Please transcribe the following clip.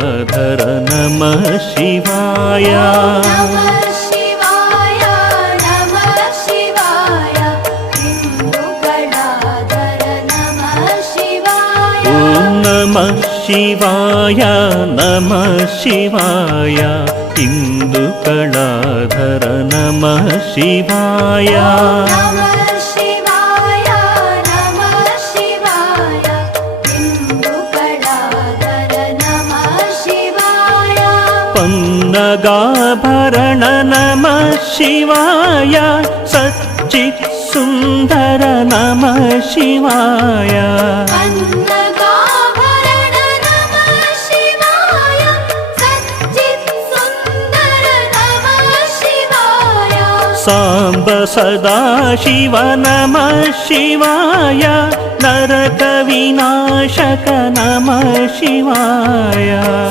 धर नमः शिवाय नमः शिवाय नमः शिवाय हिन्दुगणाधर नमः शिवाय ॐ नमः शिवाय नमः शिवाय हिन्दुगणाधर नमः शिवाय नमः शिवाय नमः शिवाय हिन्दुगणाधर नमः शिवाय पन्नगाभरण नमः शिवाय सच्चित् सुन्दर नमः शिवाय पन्नगाभरण नमः शिवाय सच्चित् सुन्दर नमः शिवाय साम्ब सदाशिव नमः शिवाय नरकविनाशक नमः शिवाय।